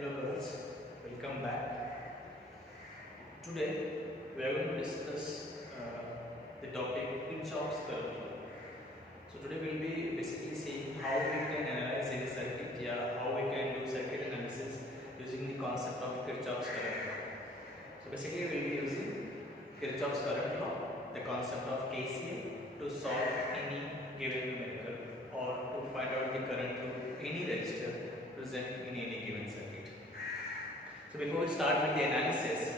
Hello girls, welcome back. Today we are going to discuss the topic Kirchhoff's current law. So today we will be basically seeing how we can analyze any circuit, how we can do circuit analysis using the concept of Kirchhoff's current law. So basically we will be using Kirchhoff's current law, the concept of KCL to solve any given numerical or to find out the current through any resistor present in any given circuit. So before we start with the analysis,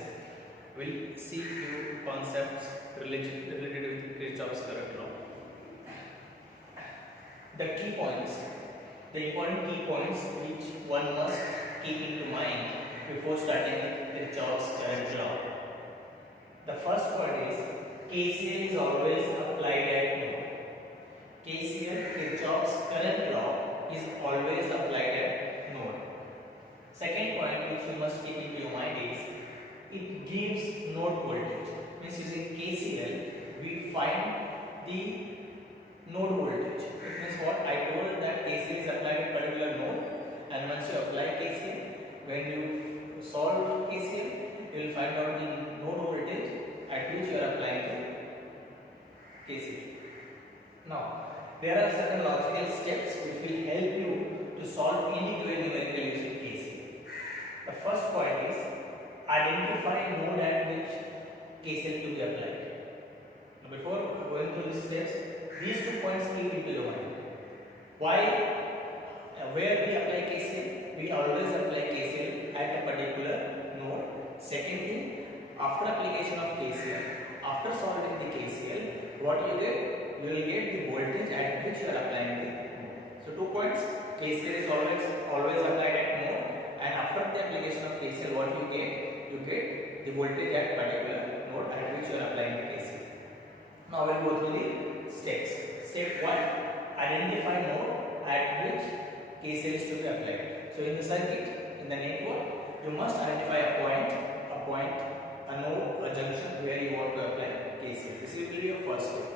we'll see few concepts related with Kirchhoff's current law. The key points, the important key points which one must keep into mind before starting Kirchhoff's current law. The first point is KCL is always applied at node. KCL, Kirchhoff's current law, is always applied at node. Second point which you must keep in your mind is it gives node voltage. Means using KCL we find the node voltage. It means what I told that KCL is applied at particular node, and once you apply KCL, when you solve KCL, you will find out the node voltage at which you are applying the KCL. Now there are certain logical steps which will help you to solve any given numerical using KCL. The first point is identify node at which KCL to be applied. Now before going through these steps, these 2 points keep into your mind. Why? Where we apply KCL, we always apply KCL at a particular node. Second thing, after application of KCL, after solving the KCL, what you get? You will get the voltage at which you are applying the node. So 2 points, KCL is always applied at node, and after the application of KCL, what you get? You get the voltage at particular node at which you are applying the KCL. Now we will go through the steps. Step 1, identify node at which KCL is to be applied. So in the circuit, in the network, you must identify a node, a junction where you want to apply KCL. This will be your first step.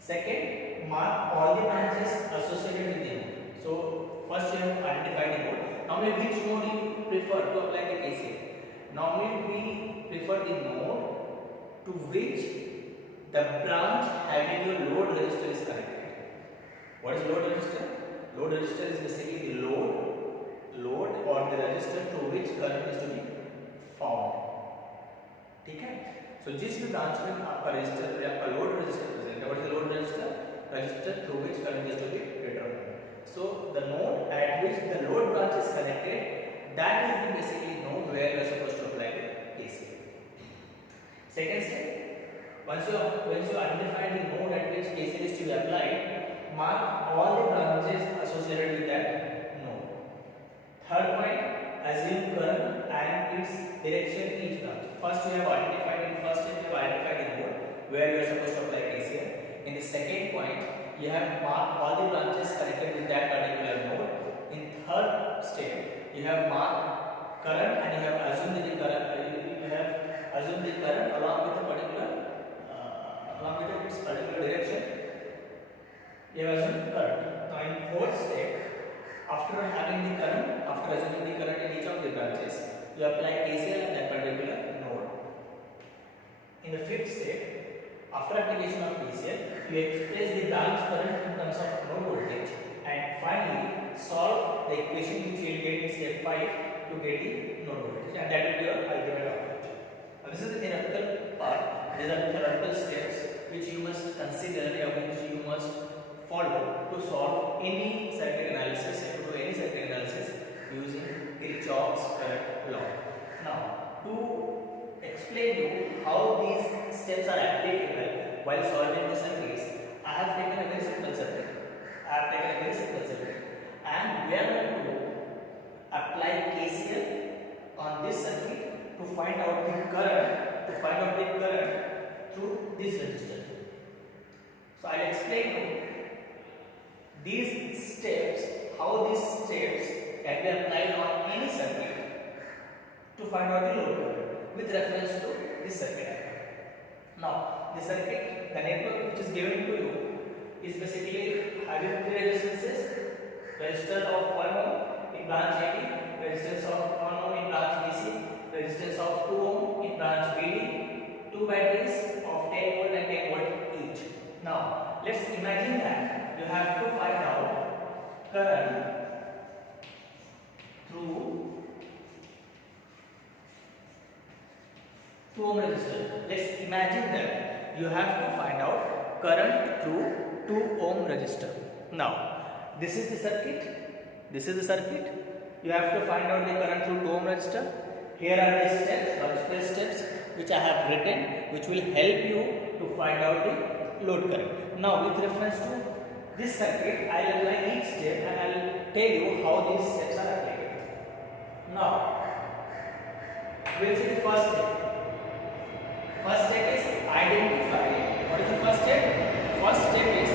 Second, mark all the branches associated with the node. So first you have identified the node. Normally which node you prefer to apply the KCL? Normally we prefer the node to which the branch having your load resistor is connected. What is load resistor? Load resistor is basically the load or the resistor through which current is to be found. Okay? So जिस भी branch में आपका resistor या आपका load resistor present है, what is the load resistor? Resistor through which current is to be determined. So the node at which the load branch is connected, that is the basically node where you are supposed to apply the KCL. Second step, once you identify the node at which KCL is to be applied, mark all the branches associated with that node. Third point, assume current and its direction in each branch. First you have identified the node where you are supposed to apply KCL. In the second point, you have marked all the branches connected with that particular node. In third step, you have marked current and you have assumed the current. Along with its particular direction. You have assumed current. Now in fourth step, after assuming the current in each of the branches, you apply KCL on that particular node. In the fifth step, after application of KCL, you express the branch current in terms of node voltage, and finally solve the equation which you will get in step 5 to get the node voltage, and that will be your ultimate output. Now this is the theoretical part. These are the theoretical steps which you must consider or which you must follow to solve any circuit analysis using Kirchhoff's current law. Now to explain you how these steps are applicable while solving the circuits, I have taken a very simple circuit. And we are going to apply KCL on this circuit to find out the current through this resistor. So I will explain you these steps, how these steps can be applied on any circuit to find out the load current with reference to this circuit. Now, the network which is given to you is basically having 3 resistances, resistor of 1 ohm in branch AB, 2 ohm resistor. Let's imagine that you have to find out current through 2 ohm resistor. Now, this is the circuit. This is the circuit. You have to find out the current through 2 ohm resistor. Here are the steps, logical steps which I have written, which will help you to find out the load current. Now, with reference to this circuit, I will apply each step and I will tell you how these steps are applied. Now, we will see the first step. First step is identify. What is the first step? First step is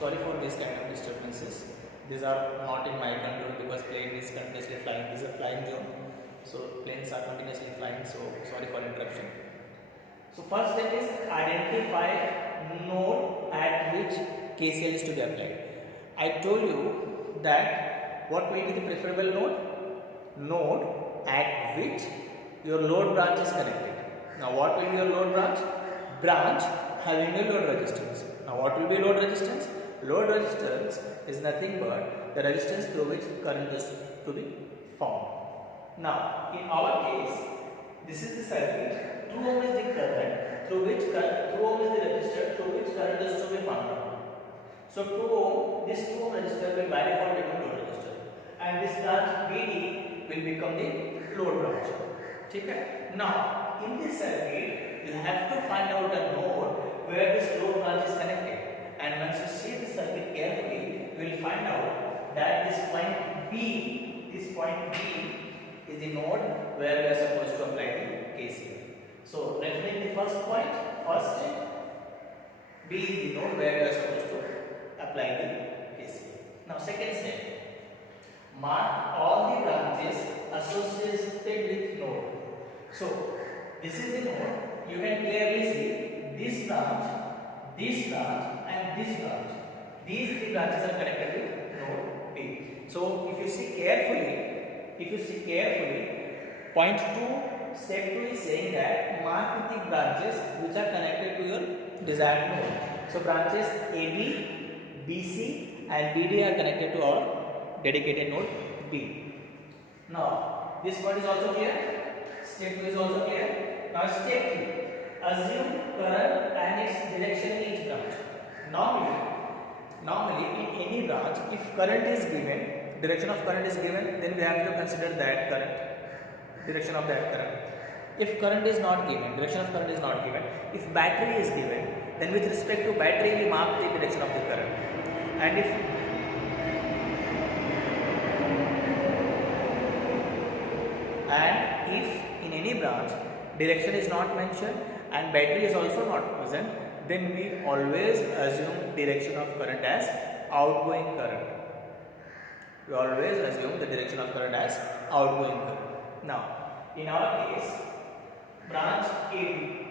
sorry for this kind of disturbances. These are not in my control because plane is continuously flying. This is a flying zone, so planes are continuously flying. So sorry for interruption. So first step is identify node at which KCL is to be applied. I told you that what will be the preferable node? Node at which your load branch is connected. Now what will be your load branch? Branch having a load resistance. Now what will be load resistance? Load resistance is nothing but the resistance through which current is to be found. Now in our case, this is the circuit. 2 ohm is the current through which 2 ohm is the resistor through which current is to be found. So 2 ohm, this 2 ohm resistor will by default become load resistor, and this branch BD will become the load branch. Okay? Now in this circuit, you have to find out a node where this load branch is connected. And once you see the circuit carefully, you will find out that this point B is the node where we are supposed to apply the KCL. So referring the first point, first step, B is the node where we are supposed to apply the KCL. Now second step, mark all the branches associated with node. So this is the node. You can clearly see this branch, and this branch. These three branches are connected with node B. So if you see carefully, point 2, step 2 is saying that mark the branches which are connected to your desired node. So branches AB, BC and BD are connected to our dedicated node B. Now this point is also clear. Step 2 is also clear. Now step 3. Assume current and its direction in each branch. Normally in any branch, if current is given, direction of current is given, then we have to consider that current, direction of that current. If current is not given, direction of current is not given, if battery is given, then with respect to battery we mark the direction of the current. And if in any branch direction is not mentioned and battery is also not present, then we always assume direction of current as outgoing current. We always assume the direction of current as outgoing current. Now, in our case, branch AB,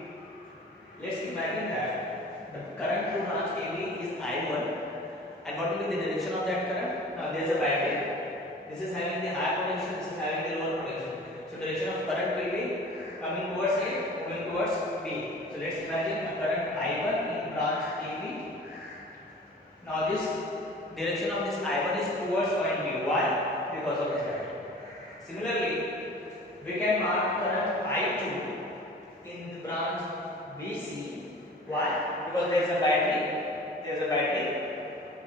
let's imagine that the current through branch AB is I1, and what will be the direction of that current? Now, there is a battery. This is having the high potential, this is having the lower potential. So, direction of current will be coming towards A, moving towards B. So let's imagine a current I1 in branch AB. Now this direction of this I1 is towards point B. Why? Because of this battery. Similarly, we can mark current I2 in the branch BC. Why? Because there is a battery. There is a battery.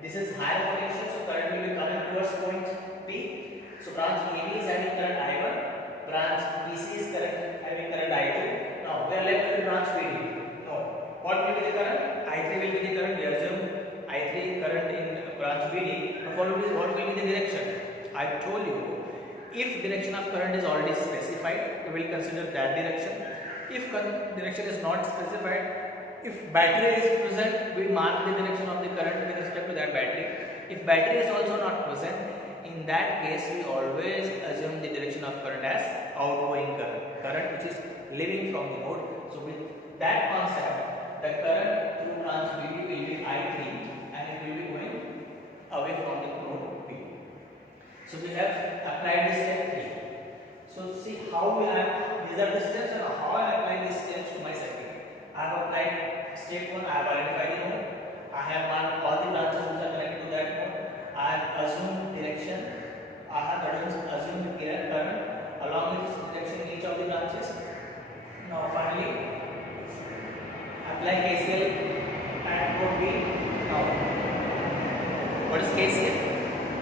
This is high potential, so current will be coming towards point B. So branch AB is having current I1. Branch BC is having current I2. Now we are left with branch BD. Now what will be the current? I3 will be the current. We assume I3 current in branch BD. Now what will be the direction? I told you, if direction of current is already specified, we will consider that direction. If direction is not specified, if battery is present, we mark the direction of the current with respect to that battery. If battery is also not present, in that case we always assume the direction of current as outgoing current which is leaving from the node. So with that concept, the current through branch BD will be I3 and it will be going away from the node B. So we have applied this step 3. So see how we have, these are the steps and how I apply these steps to my circuit. I have applied step 1, I have identified the node. I have marked all the branches which are connected to that node. I have assumed direction. I have assumed current along with its direction in each of the branches. Now finally apply KCL at node B. Now what is KCL?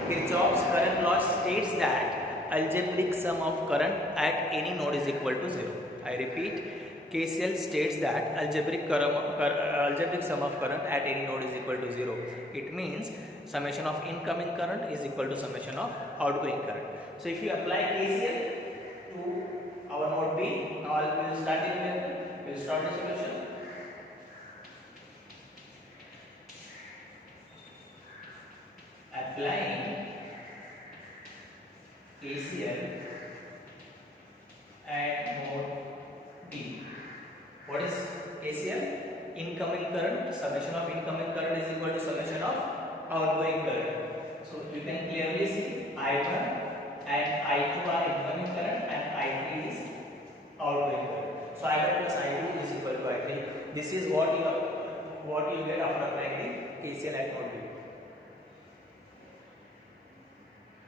Kirchhoff's current law states that algebraic sum of current at any node is equal to 0. I repeat, KCL states that algebraic sum of current at any node is equal to 0. It means summation of incoming current is equal to summation of outgoing current. So if you apply KCL to our node B, now we will start the solution. Applying KCL at node B. What is KCL? Incoming current, summation of incoming current is equal to summation of outgoing current. So you can clearly see I1 and I2 are incoming current and I3 is outgoing current. So I1 plus I2 is equal to I3. This is what you get after applying the KCL at node B.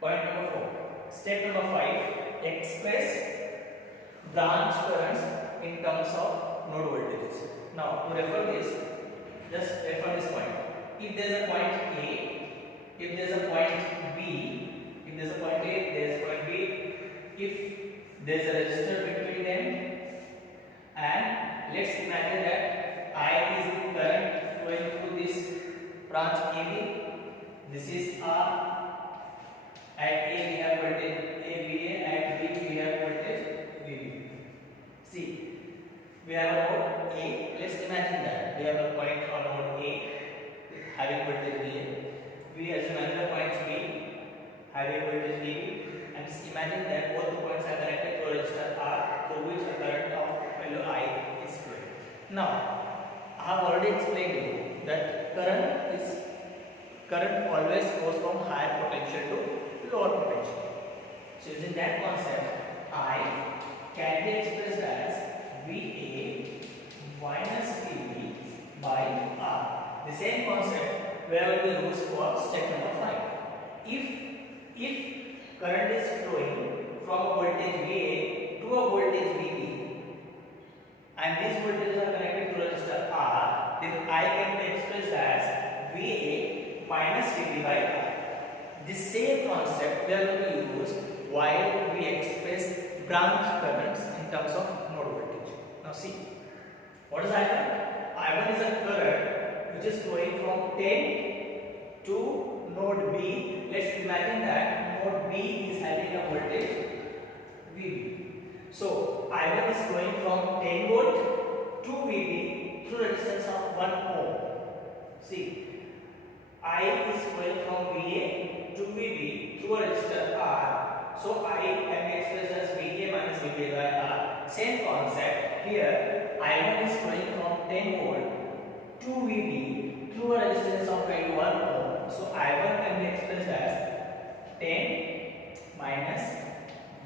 Point number 4. Step number 5. Express branch currents in terms of node voltages. Now to refer this, just refer this point. If there is a point A, if there is a point B, if there is a point A, there is a point B. If there is a resistor between them, and let's imagine that I is the current flowing through this branch AB. This is R. At A we have voltage AVA, at B we have voltage VB. See, we have a node A. Let's imagine that we have a point on node A having voltage VA. We assume another point B having voltage VB, and just imagine that both the points are connected to a resistor R through which a current of value I is flowing. Now, I have already explained to you that current always goes from higher potential to lower potential. So using that concept, I can be expressed as VA minus VB by R. The same concept where we will use for step number 5. If current is flowing from a voltage VA to a voltage VB, and these voltages are connected to resistor R, then I can be expressed as VA minus VB by R. The same concept we are going to use while we express branch currents in terms of node voltage. Now see, what is I1? I1 is a current which is flowing from 10 to node B. Let's imagine that node B is having a voltage VB. So I1 is flowing from 10 volt to VB through a distance of 1 ohm. See, I is flowing from VA to VB through a resistor R. So I can be expressed as VA minus VB by R. Same concept here. I1 is flowing from 10 volt to VB through a resistance of 21 ohm. So I1 can be expressed as 10 minus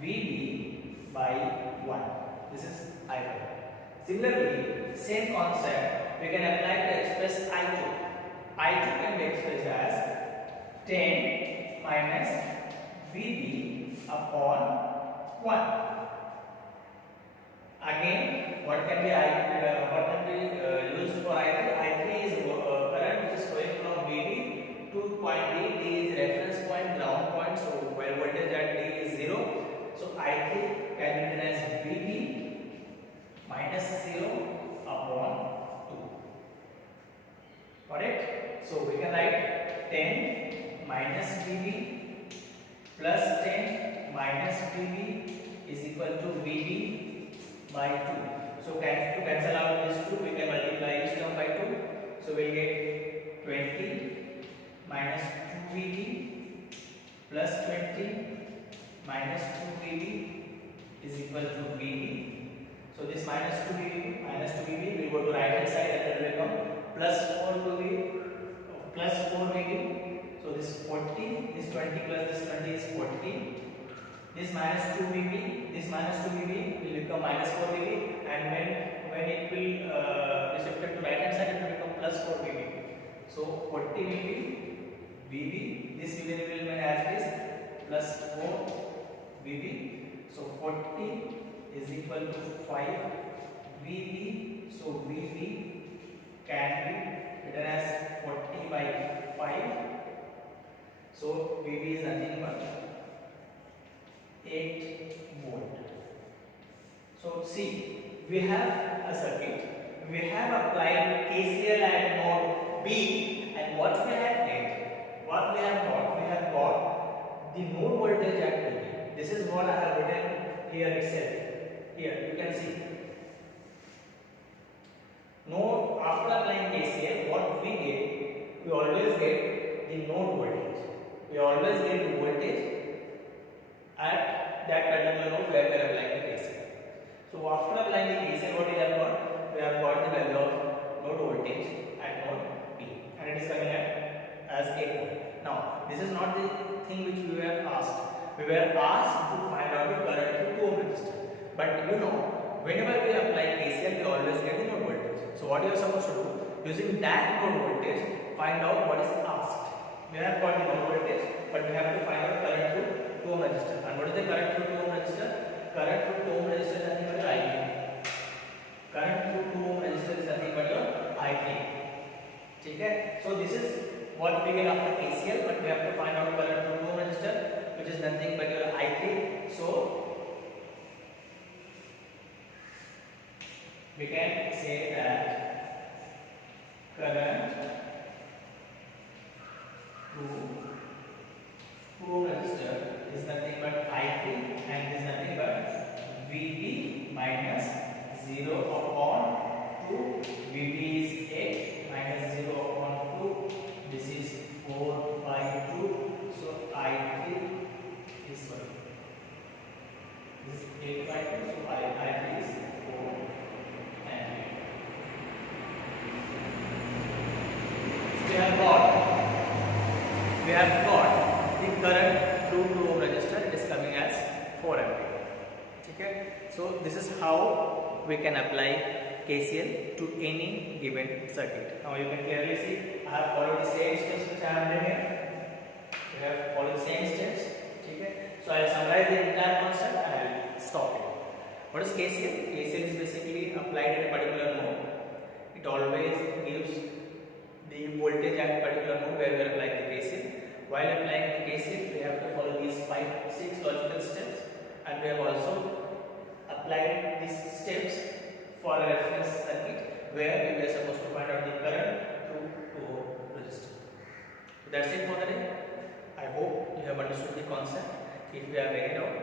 VB by 1. This is I1. Similarly, same concept we can apply to express I2. I2 can be expressed as 10 minus VB upon 1. Again, what can be used for I3? I3 is current which is flowing from VB to point D. D is reference point, ground point. So where voltage at D is 0. So I3 can be written as VB minus 0 upon 2. Got it? So we can write 10 minus VB plus 10 minus VB is equal to VB by 2. So to cancel out this 2, we can multiply each term by 2. So we get 20 minus 2VB plus 20 minus 2VB is equal to VB. So this minus 2VB will go to right hand side and it will become plus 4VB. So this 40, this 20 plus this 20 is 40. This minus 2VB will become minus 4VB, and when it will be shifted to right hand side, it will become plus 4VB. So 40VB, VB, this VB will remain as it is, plus 4 VB. So 40 is equal to 5 VB. So VB can be written as 40 by 5. So VB is nothing but 8 volt. So see, we have a circuit. We have applied KCL at node B, and what we have did, what we have got the node voltage at B. This is what I have written here itself. Here you can see. Node, after applying KCL, what we get, we always get the node voltage. We always get the voltage at that particular node where we are applying the KCL. So after applying the KCL, what we have got? We have got the value of node voltage at node B, and it is coming as 8 volt. Now this is not the thing which we were asked. We were asked to find out the current through 2 ohm resistor. But you know, whenever we apply KCL, we always get the node voltage. So what you are supposed to do, using that node voltage, find out what is asked. We have got the node voltage, but we have to find out current through 2 ohm resistor. And what is the current through 2 ohm resistor? Current through 2 ohm resistor is nothing but your I3. Current through 2 ohm resistor is nothing but your I3. Okay? So this is what we get after KCL, but we have to find out current through 2 ohm resistor, which is nothing but your I3. So we can say that current through 2 ohm resistor is nothing but I3, and is nothing but VB minus 0 upon 2. VB is 8 minus 0 upon 2. This is 4 by 2. So I3 is what? This is 8 by 2. So I3 is 4 ampere. So we have got the current through 2 ohm resistor. It is coming as 4 ampere. Okay? So this is how we can apply KCL to any given circuit. Now you can clearly see I have followed the same steps which I have done here. We have followed the same steps. Okay? So I will summarize the entire concept and I will stop it. What is KCL? KCL is basically applied at a particular node. It always gives the voltage at a particular node where we are applying the KCL. While applying the KCL, we have to follow these 5-6 logical steps, and we have also applied these steps for a reference circuit where we are supposed to find out the current through 2 ohm resistor. So that's it for the day. I hope you have understood the concept. If you have any doubt,